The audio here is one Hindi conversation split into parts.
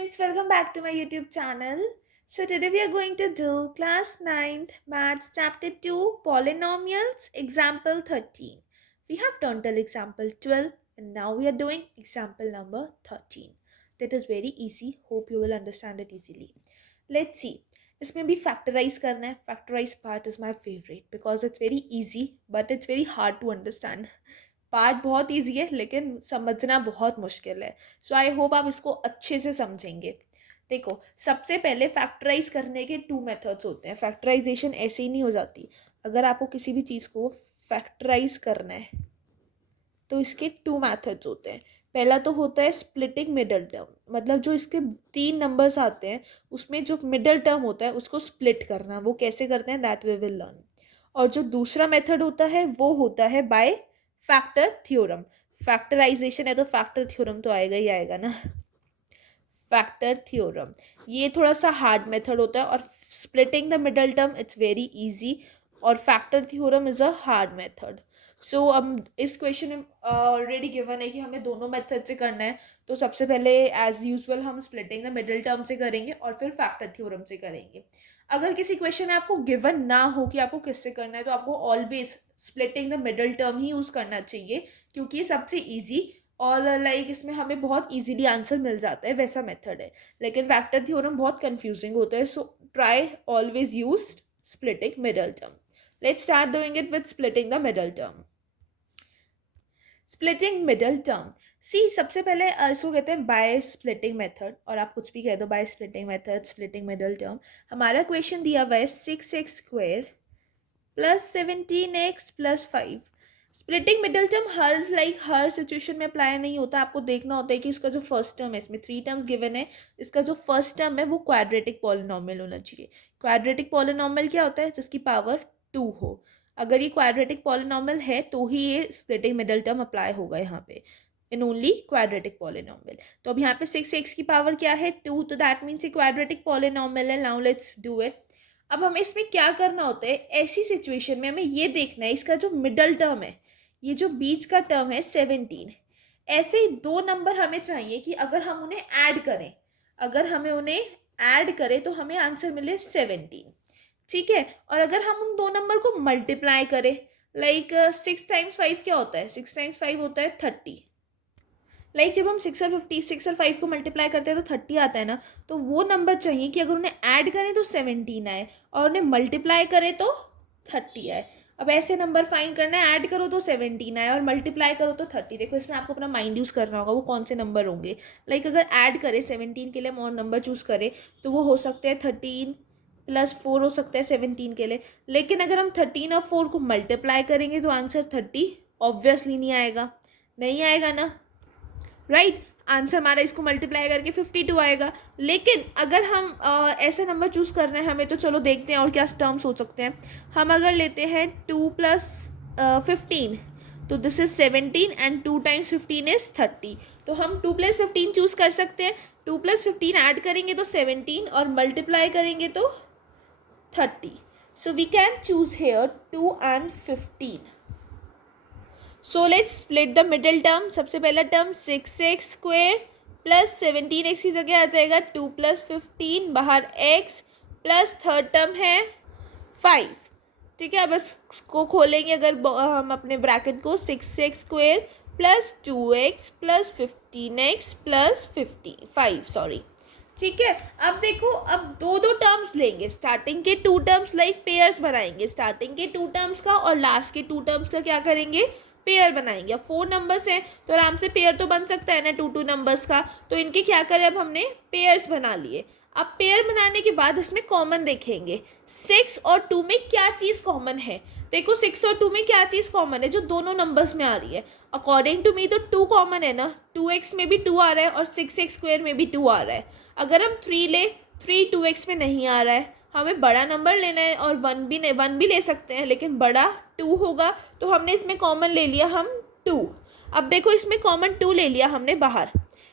friends, welcome back to my YouTube channel. So today we are going to do class 9th maths chapter 2 polynomials example 13. We have done till example 12 and now we are doing example number 13. That is very easy. Hope you will understand it easily. Let's see. इसमें भी फैक्टराइज करना है. Factorise part is my favourite because it's very easy but it's very hard to understand. Part बहुत ईजी है लेकिन समझना बहुत मुश्किल है. सो आई होप आप इसको अच्छे से समझेंगे. देखो, सबसे पहले फैक्टराइज करने के 2 मेथड्स होते हैं. फैक्टराइजेशन ऐसे ही नहीं हो जाती. अगर आपको किसी भी चीज़ को फैक्टराइज करना है तो इसके 2 मेथड्स होते हैं. पहला तो होता है स्प्लिटिंग मिडल टर्म, मतलब जो इसके 3 नंबर्स आते हैं उसमें जो मिडल टर्म होता है उसको स्प्लिट करना. वो कैसे करते हैं दैट वी विल लर्न. और जो दूसरा मेथड होता है वो होता है बाय फैक्टर थ्योरम. फैक्टराइजेशन है तो फैक्टर थ्योरम तो आएगा ही आएगा ना. फैक्टर थ्योरम ये थोड़ा सा हार्ड मेथड होता है और splitting the middle term it's very easy और factor theorem is a hard method. So अब इस क्वेश्चन में ऑलरेडी गिवन है कि हमें दोनों मेथड से करना है. तो सबसे पहले एज यूजुअल हम स्प्लिटिंग द मिडल टर्म से करेंगे और फिर फैक्टर थ्योरम से करेंगे. अगर किसी क्वेश्चन में आपको गिवन ना हो कि आपको किससे करना है तो आपको always splitting the middle term he use करना चाहिए क्योंकि ये सबसे ईजी और लाइक इसमें हमें बहुत इजीली आंसर मिल जाता है, वैसा मेथड है. लेकिन फैक्टर थ्योरम बहुत कंफ्यूजिंग होता है. So try always use splitting middle term. Let's start doing it with splitting the middle term. Splitting middle term. See सबसे पहले इसको कहते हैं बाय स्प्लिटिंग मेथड और आप कुछ भी कह दो by splitting method splitting middle term. हमारा क्वेश्चन दिया हुआ है 6x² plus 17x plus 5. Splitting middle term हर सिचुएशन में अप्लाई नहीं होता. आपको देखना होता है कि इसका जो फर्स्ट टर्म है, इसमें 3 टर्म्स गिवन है, इसका जो फर्स्ट टर्म है वो क्वाड्रेटिक पॉलिनॉमियल होना चाहिए. क्वाड्रेटिक पॉलिनॉमियल क्या होता है? जिसकी पावर 2 हो. अगर ये क्वाड्रेटिक पॉलिनॉमियल है तो ही ये स्प्लिटिंग मिडल टर्म अप्लाई होगा यहाँ पे इन ओनली क्वाड्रेटिक पॉलिनॉमियल. तो अब यहाँ पे 6x की पावर क्या है? 2. तो दैट मीन्स ये क्वाड्रेटिक पॉलिनॉमियल है. Now let's do it. अब हमें इसमें क्या करना होता है? ऐसी सिचुएशन में हमें ये देखना है इसका जो मिडल टर्म है, ये जो बीच का टर्म है 17, ऐसे ही 2 नंबर हमें चाहिए कि अगर हम उन्हें ऐड करें, अगर हमें उन्हें ऐड करें तो हमें आंसर मिले 17. ठीक है. और अगर हम उन 2 नंबर को मल्टीप्लाई करें, लाइक 6 टाइम्स 5 क्या होता है? 6 टाइम्स 5 होता है 30. लाइक जब हम 6 और 5 को मल्टीप्लाई करते हैं तो 30 आता है ना. तो वो नंबर चाहिए कि अगर उन्हें ऐड करें तो 17 आए और उन्हें मल्टीप्लाई करें तो 30 आए. अब ऐसे नंबर फाइंड करना है. ऐड करो तो 17 आए और मल्टीप्लाई करो तो 30. देखो इसमें आपको अपना माइंड यूज़ करना होगा वो कौन से नंबर होंगे. लाइक अगर ऐड करें 17 के लिए हम और नंबर चूज़ करें तो वो हो सकते हैं 13 प्लस 4 हो सकता है 17 के लिए. लेकिन अगर हम 13 और 4 को मल्टीप्लाई करेंगे तो आंसर 30 ऑब्वियसली नहीं आएगा. नहीं आएगा ना. राइट. आंसर हमारा इसको मल्टीप्लाई करके 52 आएगा. लेकिन अगर हम ऐसा नंबर चूज़ करना है हमें तो चलो देखते हैं और क्या टर्म्स हो सकते हैं. हम अगर लेते हैं 2 प्लस 15 तो this is 17 and 2 times 15 is 30. तो हम 2 प्लस 15 चूज़ कर सकते हैं. 2 प्लस 15 ऐड करेंगे तो 17 और मल्टीप्लाई करेंगे तो 30. So we can choose here 2 and 15. So let's split the middle term. सबसे पहला टर्म 6x² प्लस 17x की जगह आ जाएगा 2 प्लस 15 बाहर x प्लस थर्ड टर्म है 5. ठीक है. अब इसको खोलेंगे अगर हम अपने ब्रैकेट को 6x² plus 2x plus 15x plus 5 sorry. ठीक है. अब देखो अब दो टर्म्स लेंगे. स्टार्टिंग के 2 टर्म्स लाइक पेयर्स बनाएंगे. स्टार्टिंग के 2 टर्म्स का और लास्ट के 2 टर्म्स का क्या करेंगे? पेयर बनाएंगे. अब 4 नंबर्स हैं तो आराम से पेयर तो बन सकता है ना 2 नंबर्स का. तो इनके क्या करें? अब हमने पेयर्स बना लिए. अब पेयर बनाने के बाद इसमें कॉमन देखेंगे. 6 और 2 में क्या चीज़ कॉमन है? देखो 6 और 2 में क्या चीज़ कॉमन है जो दोनों नंबर्स में आ रही है? अकॉर्डिंग टू मी तो 2 कॉमन है ना. 2x में भी 2 आ रहा है और 6x² में भी 2 आ रहा है. अगर हम 3 ले 3 2x में नहीं आ रहा है. हमें बड़ा नंबर लेना है और 1 भी ले सकते हैं लेकिन बड़ा 2 होगा. तो हमने इसमें कॉमन ले लिया हम 2. अब देखो इसमें कॉमन 2 ले लिया हमने बाहर.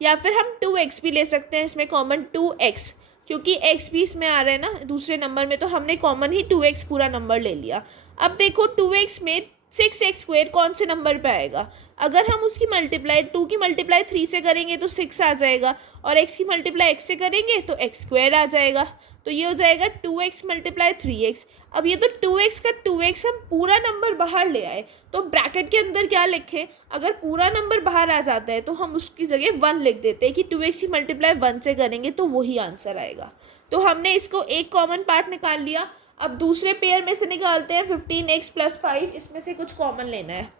या फिर हम 2x भी ले सकते हैं इसमें कॉमन 2x क्योंकि x भी इसमें आ रहा है ना दूसरे नंबर में. तो हमने कॉमन ही 2x पूरा नंबर ले लिया. अब देखो 2x में 6x² कौन से नंबर पे आएगा? अगर हम उसकी मल्टीप्लाई 2 की मल्टीप्लाई 3 से करेंगे तो 6 आ जाएगा, और x की मल्टीप्लाई x से करेंगे तो x² आ जाएगा। तो ये हो जाएगा 2x मल्टीप्लाई 3x। अब ये तो 2x का 2x हम पूरा नंबर बाहर ले आए, तो ब्रैकेट के अंदर क्या लिखें? अगर पूरा नंबर बाहर आ जाता है तो हम उसकी जगह 1 लिख देते हैं कि 2x की मल्टीप्लाई 1 से करेंगे तो वही आंसर आएगा। तो हमने इसको एक कॉमन पार्ट निकाल लिया। अब दूसरे पेयर में से निकालते हैं 15x + 5, इसमें से कुछ कॉमन लेना है।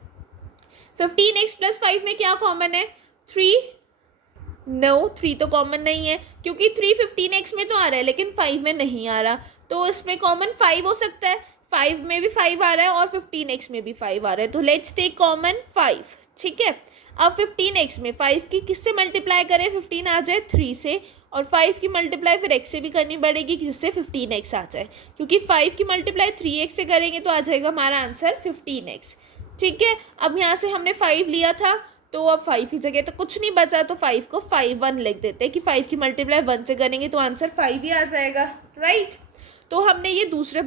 15x + 5 में क्या कॉमन है? 3। नो, 3 तो कॉमन नहीं है, क्योंकि 3 15x में तो आ रहा है लेकिन 5 में नहीं आ रहा, तो इसमें कॉमन 5 हो सकता है। 5 में भी 5 आ रहा है और 15x में भी 5 आ रहा है, तो लेट्स टेक कॉमन 5। ठीक है, अब 15x में 5 की किससे मल्टीप्लाई करें? 15 आ जाए 3 से, और 5 की मल्टीप्लाई फिर x से भी करनी पड़ेगी जिससे 15x आ जाए, क्योंकि 5 की मल्टीप्लाई 3x से करेंगे तो आ जाएगा हमारा आंसर 15x। ठीक है, अब यहाँ से हमने 5 लिया था, तो अब 5 की जगह तो कुछ नहीं बचा, तो 5 को 5 1 लिख देते हैं कि 5 की मल्टीप्लाई 1 से करेंगे तो आंसर 5 ही आ जाएगा, राइट। तो हमने ये दूसरे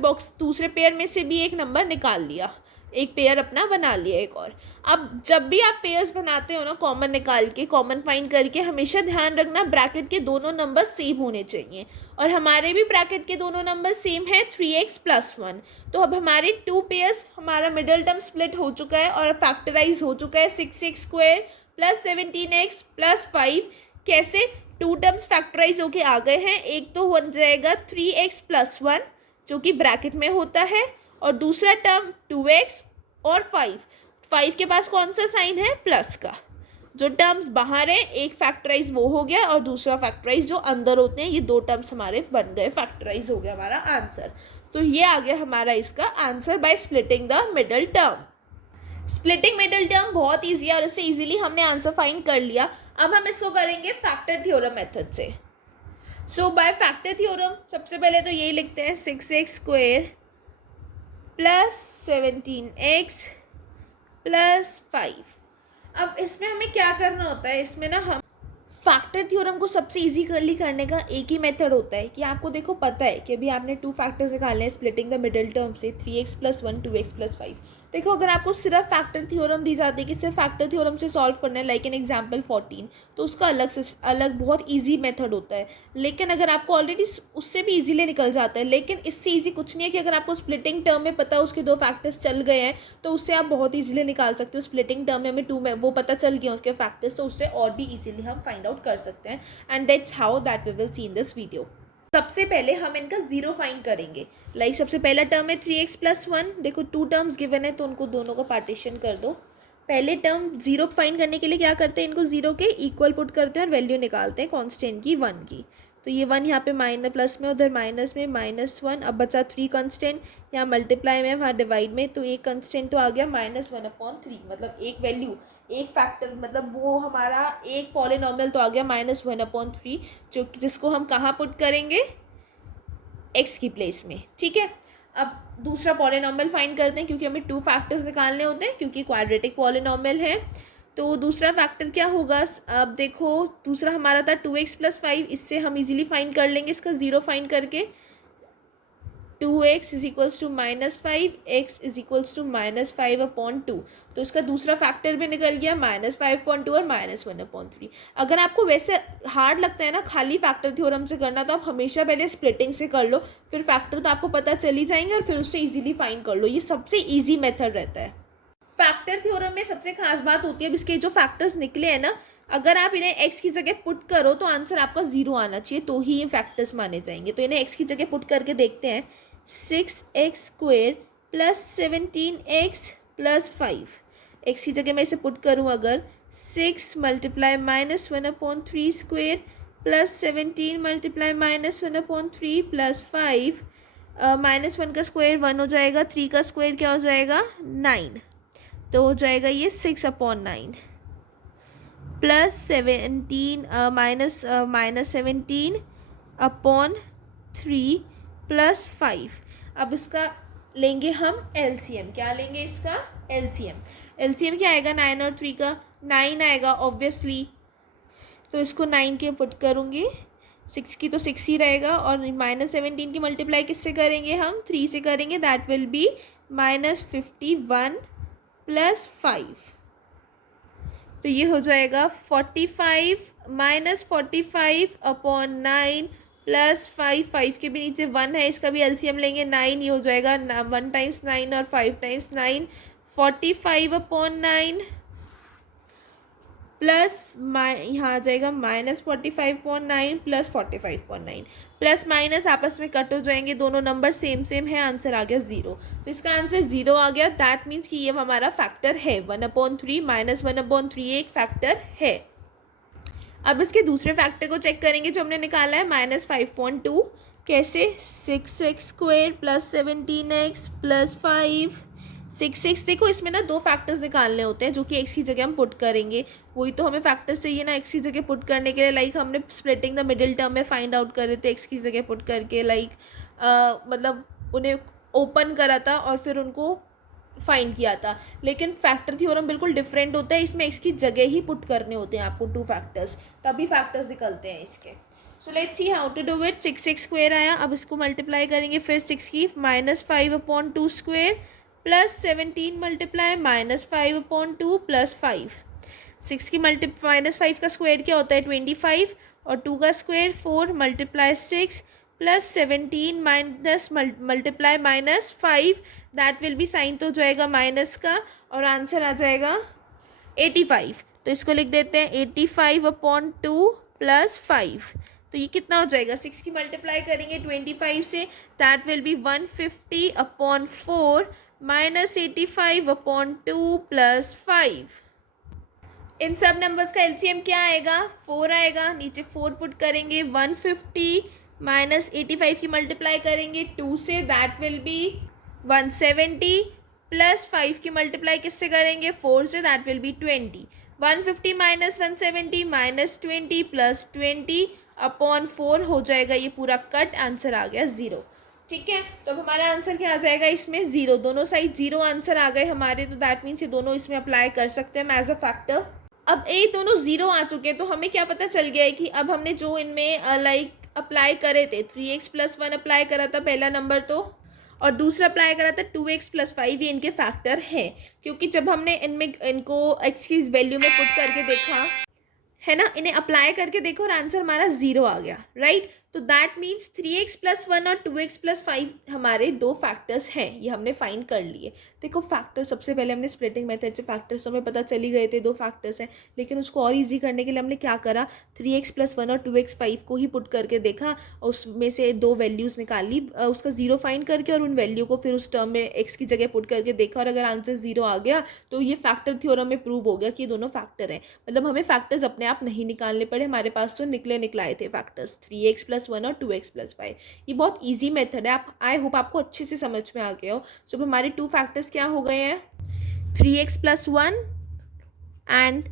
पेयर में से भी एक नंबर निकाल लिया, एक पेयर अपना बना लिया एक और। अब जब भी आप पेयर्स बनाते हो ना, कॉमन निकाल के, कॉमन फाइंड करके, हमेशा ध्यान रखना ब्रैकेट के दोनों नंबर सेम होने चाहिए, और हमारे भी ब्रैकेट के दोनों नंबर सेम है 3x + 1। तो अब हमारे 2 पेयर्स, हमारा मिडल टर्म स्प्लिट हो चुका है और फैक्टराइज हो चुका है 6x² + 17x + 5। कैसे? 2 टर्म्स फैक्टराइज होके आ गए हैं, एक तो बन जाएगा 3x + 1 जो कि ब्रैकेट में होता है, और दूसरा टर्म 2x और 5 के पास कौन सा साइन है? प्लस का। जो टर्म्स बाहर है, एक फैक्टराइज वो हो गया और दूसरा फैक्टराइज जो अंदर होते हैं, ये 2 टर्म्स हमारे बन गए, फैक्टराइज हो गया हमारा आंसर। तो ये आ गया हमारा इसका answer by splitting the middle term. Splitting middle term बहुत ईजी है और इससे इजीली हमने आंसर फाइंड कर लिया। अब हम इसको करेंगे फैक्टर थ्योरम मेथड से। सो बाय फैक्टर थ्योरम सबसे पहले तो यही लिखते हैं 6x² + 17x + 5। अब इसमें हमें क्या करना होता है, इसमें ना हम फैक्टर थ्योरम को सबसे इजी करने का एक ही मेथड होता है कि आपको देखो पता है कि अभी आपने 2 फैक्टर्स निकालने हैं स्प्लिटिंग द मिडल टर्म से, 3x + 1 2x + 5। देखो, अगर आपको सिर्फ फैक्टर थ्योरम दी जाती है कि सिर्फ फैक्टर थ्योरम से सॉल्व करना है, लाइक एन एग्जांपल 14, तो उसका अलग बहुत इजी मेथड होता है। लेकिन अगर आपको ऑलरेडी उससे भी इजीली निकल जाता है, लेकिन इससे इजी कुछ नहीं है कि अगर आपको स्प्लिटिंग टर्म में पता है उसके 2 फैक्टर्स चल गए हैं तो उससे आप बहुत ईजिली निकाल सकते हो। स्प्लिटिंग टर्म में हमें 2 में वो पता चल गया उसके फैक्टर्स, तो उससे और भी ईजिली हम फाइंड आउट कर सकते हैं, and that's how that we will see in this video. सबसे पहले हम इनका जीरो फाइंड करेंगे। लाइक सबसे पहला टर्म है 3x + 1। देखो 2 टर्म्स गिवन है तो उनको दोनों को पार्टीशन कर दो। पहले टर्म जीरो फाइंड करने के लिए क्या करते हैं, इनको जीरो के इक्वल पुट करते हैं और वैल्यू निकालते हैं कांस्टेंट की 1 की। तो ये 1 यहाँ पे माइनस प्लस में, उधर माइनस में -1। अब बचा 3 कांस्टेंट, यहाँ मल्टीप्लाई में, वहाँ डिवाइड में, तो एक कांस्टेंट तो आ गया -1/3। मतलब एक वैल्यू, एक फैक्टर, मतलब वो हमारा एक पॉलिनॉमियल तो आ गया -1/3, जिसको हम कहाँ पुट करेंगे? x की प्लेस में। ठीक है, अब दूसरा पॉलिनॉमियल फाइंड करते हैं क्योंकि हमें 2 फैक्टर्स निकालने होते हैं क्योंकि क्वाड्रेटिक पॉलिनॉमियल है। तो दूसरा फैक्टर क्या होगा? अब देखो, दूसरा हमारा था 2x + 5, इससे हम इजीली फाइंड कर लेंगे इसका जीरो फाइंड करके। 2x = -5, x = -5/2। तो इसका दूसरा फैक्टर भी निकल गया -5/2 और -1/3। अगर आपको वैसे हार्ड लगता है ना खाली फैक्टर थ्योरम से करना, तो आप हमेशा पहले स्प्लिटिंग से कर लो, फिर फैक्टर तो आपको पता चल ही जाएंगे और फिर उससे इजीली फाइंड कर लो। ये सबसे ईजी मेथड रहता है। फैक्टर थ्योरम में सबसे खास बात होती है, इसके जो फैक्टर्स निकले हैं ना, अगर आप इन्हें x की जगह पुट करो तो आंसर आपका 0 आना चाहिए, तो ही ये फैक्टर्स माने जाएंगे। तो इन्हें x की जगह पुट करके देखते हैं। 6x² + 17x + 5। x की जगह मैं इसे पुट करूँ अगर, 6 × -1/3² + 17 × -1/3 + 5। -1 का स्क्वायर 1 हो जाएगा, 3 का स्क्वायर क्या हो जाएगा? 9। तो हो जाएगा ये 6/9 + 17 -17/3 + 5। अब इसका लेंगे हम एलसीएम। क्या लेंगे इसका? एलसीएम। एलसीएम क्या आएगा? 9 और 3 का 9 आएगा ऑब्वियसली, तो इसको 9 के पुट करूँगी। 6 की तो 6 ही रहेगा, और -17 की मल्टीप्लाई किससे करेंगे हम? 3 से करेंगे, दैट विल बी -51 प्लस 5, तो ये हो जाएगा 45 माइनस 45 अपॉन 9 प्लस 5, 5 के भी नीचे 1 है, इसका भी एलसीएम लेंगे 9, ये हो जाएगा 1 टाइम्स 9 और 5 टाइम्स 9, 45 अपॉन 9 प्लस यहाँ आ जाएगा -45/9 प्लस 45/9, प्लस माइनस आपस में कट हो जाएंगे, दोनों नंबर सेम सेम है, आंसर आ गया 0। तो इसका आंसर 0 आ गया। दैट मीन्स कि ये हमारा फैक्टर है, 1/3 -1/3 एक फैक्टर है। अब इसके दूसरे फैक्टर को चेक करेंगे जो हमने निकाला है -5.2। कैसे? 6x² plus 17x plus 5, 6x। देखो इसमें ना दो फैक्टर्स निकालने होते हैं जो कि x की जगह हम पुट करेंगे, वही तो हमें फैक्टर्स चाहिए ना x की जगह पुट करने के लिए। लाइक हमने स्प्लिटिंग द मिडिल टर्म में फाइंड आउट करे थे x की जगह पुट करके, लाइक मतलब उन्हें ओपन करा था और फिर उनको फाइंड किया था। लेकिन फैक्टर थ्योरम बिल्कुल डिफरेंट होता है, इसमें x की जगह ही पुट करने होते हैं आपको टू फैक्टर्स, तभी फैक्टर्स निकलते हैं इसके। So let's see how to do it. 6x² आया, अब इसको मल्टीप्लाई करेंगे फिर 6 की, -5/2² प्लस 17 मल्टीप्लाई -5/2 प्लस 5। 6 की -5 का स्क्वायर क्या होता है? 25, और 2 का square 4 multiply 6 plus 17 minus multiply -5, that will be sign तो हो जाएगा माइनस का, और आंसर आ जाएगा 85। तो इसको लिख देते हैं 85/2 प्लस 5। तो ये कितना हो जाएगा? 6 की मल्टीप्लाई करेंगे 25 से, that will B 150/4 minus 85/2 plus 5। इन सब नंबर्स का एलसीएम क्या आएगा? 4 आएगा। नीचे 4 पुट करेंगे, 150 माइनस 85 की मल्टीप्लाई करेंगे 2 से, दैट विल बी 170 प्लस 5 की मल्टीप्लाई किससे करेंगे? 4 से, that will B 20। 150 minus 170 minus 20 plus 20/4 हो जाएगा ये पूरा कट, आंसर आ गया 0। ठीक है, तो अब हमारा आंसर क्या आ जाएगा इसमें? 0। दोनों साइड 0 आंसर आ गए हमारे, तो दैट मीन्स ये दोनों इसमें अप्लाई कर सकते हैं एज अ फैक्टर। अब ये दोनों 0 आ चुके हैं, तो हमें क्या पता चल गया है कि अब हमने जो इनमें लाइक अप्लाई करे थे 3x+1 अप्लाई करा था पहला नंबर तो, और दूसरा अप्लाई करा था 2x+5, ये इनके फैक्टर हैं, क्योंकि जब हमने इनको x की वैल्यू में पुट करके देखा है ना, इन्हें अप्लाई करके देखो और आंसर हमारा 0 आ गया, राइट। तो दैट मीन्स 3x+1 और 2x+5 हमारे दो फैक्टर्स हैं, ये हमने फाइंड कर लिए। देखो फैक्टर सबसे पहले हमने स्प्लिटिंग मेथड से फैक्टर्स हमें पता चल ही गए थे, दो फैक्टर्स हैं, लेकिन उसको और इजी करने के लिए हमने क्या करा? 3x+1 और 2x5 को ही पुट करके देखा, और उसमें से दो वैल्यूज़ निकाल ली, उसका 0 फाइंड करके, और उन वैल्यू को फिर उस टर्म में x की जगह पुट करके देखा, और अगर आंसर 0 आ गया तो ये फैक्टर थ्योरम में प्रूव हो गया कि ये दोनों फैक्टर हैं। मतलब हमें फैक्टर्स अपने आप नहीं निकालने पड़े, हमारे पास तो निकलाए थे फैक्टर्स 3x+1 और 2x+5। ये बहुत इजी मेथड है, आप आई होप आपको अच्छे से समझ में आ गया हो। सो हमारे टू फैक्टर्स क्या हो गए हैं? 3x+1 and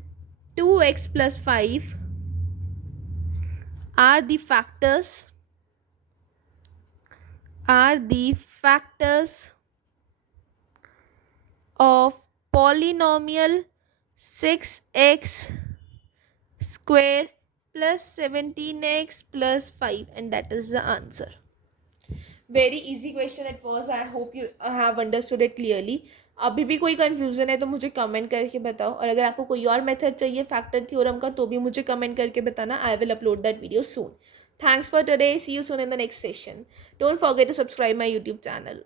2x+5 are the factors of polynomial 6x square plus 17x plus 5, and that is the answer. Very easy question it was. I hope you have understood it clearly. अभी भी कोई कंफ्यूजन है तो मुझे कमेंट करके बताओ, और अगर आपको कोई और मेथड चाहिए फैक्टर थ्योरम का तो भी मुझे कमेंट करके बताना. I will upload that video soon. Thanks for today. See you soon in the next session. Don't forget to subscribe my YouTube channel.